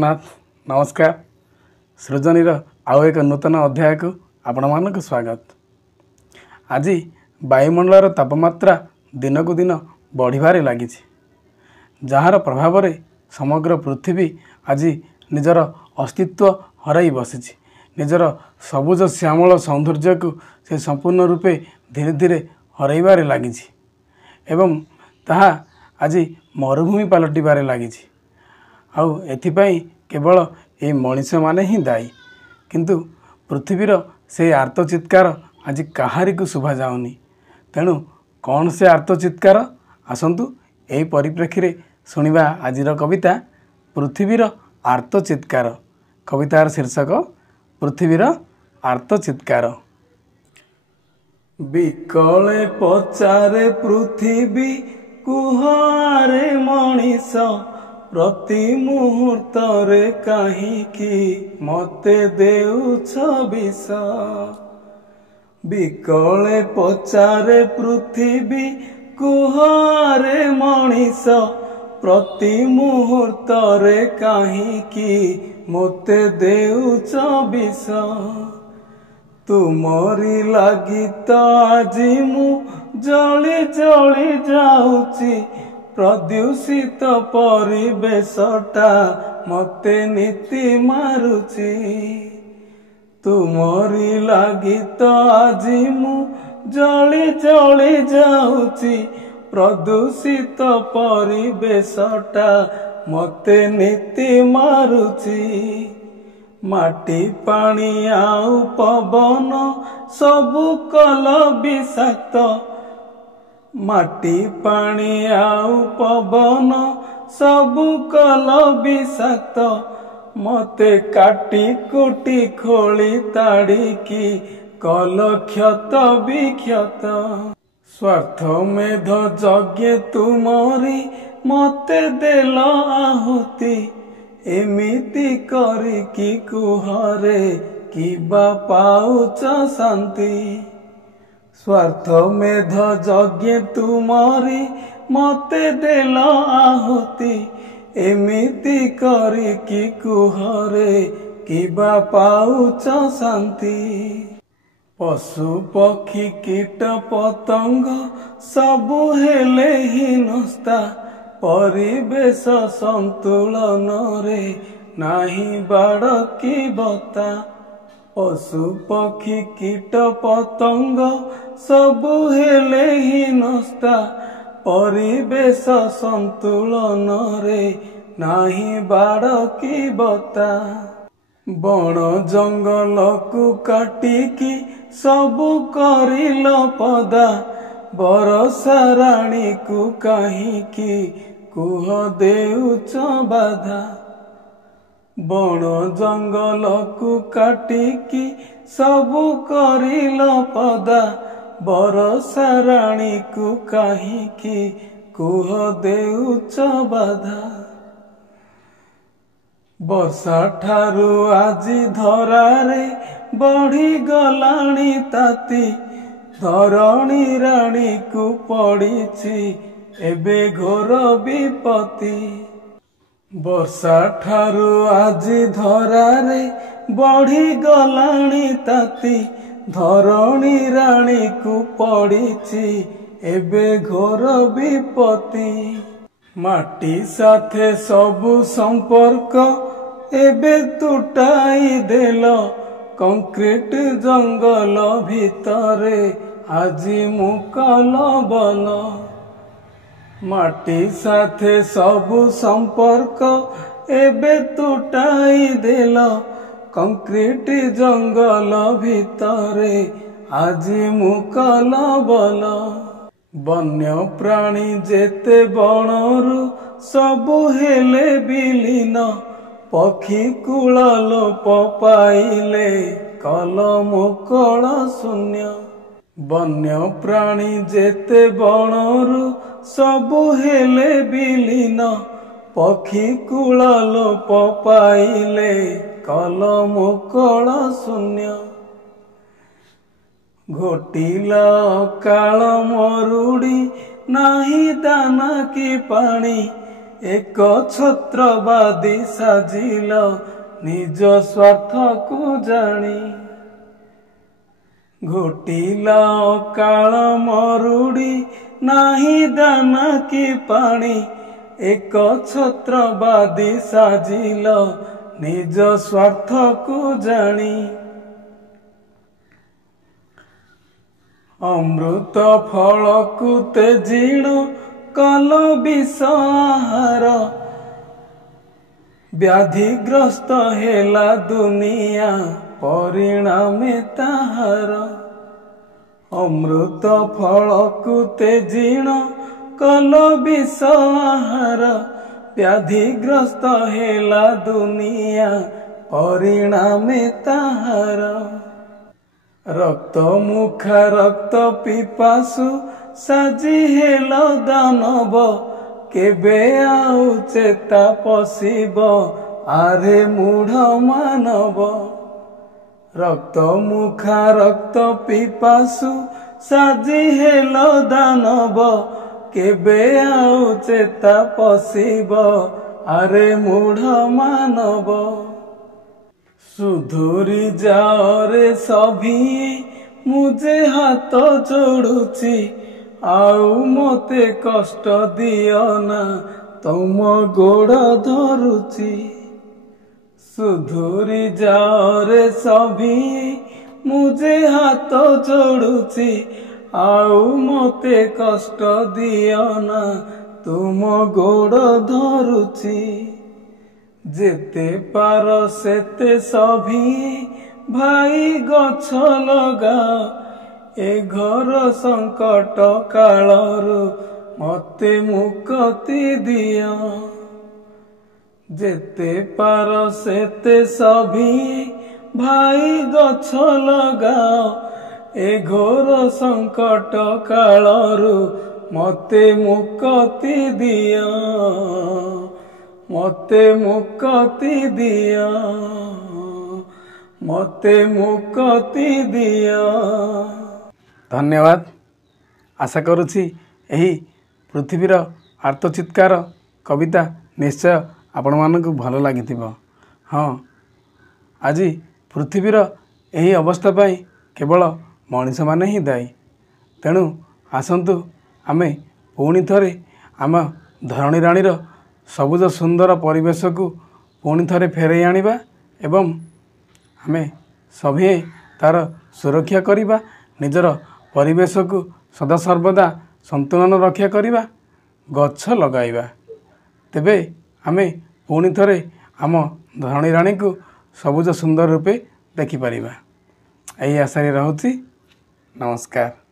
जगन्नाथ नमस्कार। सृजनीर आउ एक नूतन अध्याय को आपण मानक स्वागत। आज वायुमंडल तापमात्रा दिन को दिन बढ़िबारे लगी, जार प्रभाव रे समग्र पृथ्वी आज निजर अस्तित्व हराई बसी, निजर सबुज श्यामल सौंदर्य को से संपूर्ण रूपे धीरे धीरे हराइबारे लगी एवं ताहा आज मरुभूमि पलटिबारे लगी। आउ एथिपाई केवल ये मनीष माने ही दायी, किंतु पृथ्वीर से आर्तचित्कार आज कहारी को शुभा जाउनी। तेणु कौन से आर्तचित्कार आसंतु यही परिप्रेक्षी रे शुणिबा आजिर कविता पृथ्वीर आर्तचित्कार। कवितार शीर्षक पृथ्वीर आर्तचित्कार। बिकले पचारे पृथ्वी कुहारे मनीष, प्रति मुहूर्त रे काहीकि मते देउछ विष। बिकले पचारे पृथ्वी कुहारे मनीष, प्रति मुहूर्त रे काहीकि मते देउछ विष। तुमरी लागी तो आजी मु जली जली जाऊची, प्रदूषित परिवेशटा मते नीति मारुची। तुमरी लागी तो आजी मु जली जली जाऊची, प्रदूषित परिवेशटा मते नीति मारुची। माटी पानी आउ पवन सबु कल विषाक्त, माटी पानी आउ पवन सबु कल विषाक्त। मते काटी कुटी खोली ताड़िकी कल क्षत विक्षत। स्वार्थ मेध यज्ञ तुमरी मते देल आहुति, एमिति करिकी कुहरे किबा पाउच शांति। स्वार्थ मेध यज्ञ तुमरी मते देल आहुति, एमिति करिकी कुहरे किबा पाउच शांति। पशु पक्षी कीट पतंग सबु हेले हीनस्ता, परिवेश संतुलन रे नाही बाड़ की बता। पशु पक्षी कीट पतंग सबु हेले हीनस्ता, परिवेश संतुलन रे नाही बाड़ की बता। बण जंगल को काटिकी सबु करिल पदा, बरसा राणी को काहीकि कुह देउच बाधा। बण जंगल को काटिकी सबु करिल पदा, बरसा राणी को काहीकि कुह देउच बाधा। वर्षा ठारू आजी धरारे बढ़ी गलाणी ताती, धरणी राणी को पड़ीची एबे घोर विपत्ति। वर्षा ठारू आजी धरारे बढ़ी गलाणी ताती, धरणी राणी को पड़ीची एबे घोर विपत्ति। माटी साथे सबु संपर्क एबे तुटाई देल, कंक्रीट जंगल भितरे आजी मुकल बल। माटी साथे सबु संपर्क एबे तुटाई देल, कंक्रीट जंगल भितरे आजी मुकल बल। वन्य प्राणी जेते बनरु सबु हेले विलीन, पक्षी कूल लोप पाइले कल मुकल शून्य। वन्य प्राणी जेते बनरु सबु हेले विलीन, पक्षी कूल लोप पाइले कल मुकल शून्य। घोटिला काल मरुड़ी नाही दाना की पानी, ଏକ ଛତ୍ରବାଦୀ ସାଜିଲ ନିଜ ସ୍ୱାର୍ଥକୁ ଜାଣି। ଘୋଟିଲା ଅକାଳ ମରୁଡ଼ି ନାହିଁ ଦାନା କି ପାଣି। ଏକ ଛତ୍ରବାଦୀ ସାଜିଲ ନିଜ ସ୍ୱାର୍ଥକୁ ଜାଣି। ଅମୃତ ଫଳକୁ ତେଜିଣ କଲ ବିଷ ଆହାର। ବ୍ୟାଧିଗ୍ରସ୍ତ ହେଲା ଦୁନିଆ ପରିଣାମେ ତାହାର। ଅମୃତ ଫଳକୁ ତେଜିଣ କଲ ବିଷ ଆହାର। ବ୍ୟାଧିଗ୍ରସ୍ତ ହେଲା ଦୁନିଆ ପରିଣାମେ ତାହାର। ରକ୍ତ ମୁଖା ରକ୍ତ ପିପାସୁ ସାଜି ହେଲ ଦାନବ। କେବେ ଆଉ ଚେତା ପଶିବ ଆରେ ମୂଢ଼ ମାନବ। ରକ୍ତ ମୁଖା ରକ୍ତ ପିପାସୁ ସାଜି ହେଲ ଦାନବ। କେବେ ଆଉ ଚେତା ପଶିବ ଆରେ ମୂଢ଼ ମାନବ। ସୁଧୁରି ଯାଅରେ ସଭିଏ ମୁଁ ଯେ ହାତ ଯୋଡୁଛି। ଆଉ ମତେ କଷ୍ଟ ଦିଅ ନା ତମ ଗୋଡ଼ ଧରୁଛି। ସୁଧୁରି ଯାଅରେ ସଭିଏ ମୁଁ ଯେ ହାତ ଯୋଡୁଛି। ଆଉ ମତେ କଷ୍ଟ ଦିଅ ନା ତୁମ ଗୋଡ଼ ଧରୁଛି। ଯେତେ ପାର ସେତେ ସଭିଏ ଭାଇ ଗଛ ଲଗାଅ। ଏ ଘର ସଙ୍କଟ କାଳରୁ ମତେ ମୁକ୍ତି ଦିଅ। ଯେତେ ପାର ସେତେ ସଭିଏ ଭାଇ ଗଛ ଲଗାଅ। ଏ ଘୋର ସଙ୍କଟ କାଳରୁ ମତେ ମୁକ୍ତି ଦିଅ। ମତେ ମୁକ୍ତି ଦିଅ। ମତେ ମୁକ୍ତି ଦିଅ। ଧନ୍ୟବାଦ। ଆଶା କରୁଛି ଏହି ପୃଥିବୀର ଆର୍ତ୍ତଚିତ୍କାର କବିତା ନିଶ୍ଚୟ ଆପଣମାନଙ୍କୁ ଭଲ ଲାଗିଥିବ। ହଁ, ଆଜି ପୃଥିବୀର ଏହି ଅବସ୍ଥା ପାଇଁ କେବଳ ମଣିଷମାନେ ହିଁ ଦାୟୀ। ତେଣୁ ଆସନ୍ତୁ ଆମେ ପୁଣି ଥରେ ଆମ ଧରଣୀ ରାଣୀର ସବୁଜ ସୁନ୍ଦର ପରିବେଶକୁ ପୁଣି ଥରେ ଫେରାଇ ଆଣିବା ଏବଂ ଆମେ ସଭିଏ ତା'ର ସୁରକ୍ଷା କରିବା। ନିଜର ପରିବେଶକୁ ସଦାସର୍ବଦା ସନ୍ତୁଳନ ରକ୍ଷା କରିବା। ଗଛ ଲଗାଇବା। ତେବେ ଆମେ ପୁଣି ଥରେ ଆମ ଧରଣୀ ରାଣୀକୁ ସବୁଜ ସୁନ୍ଦର ରୂପେ ଦେଖିପାରିବା। ଏହି ଆଶାରେ ରହୁଛି। ନମସ୍କାର।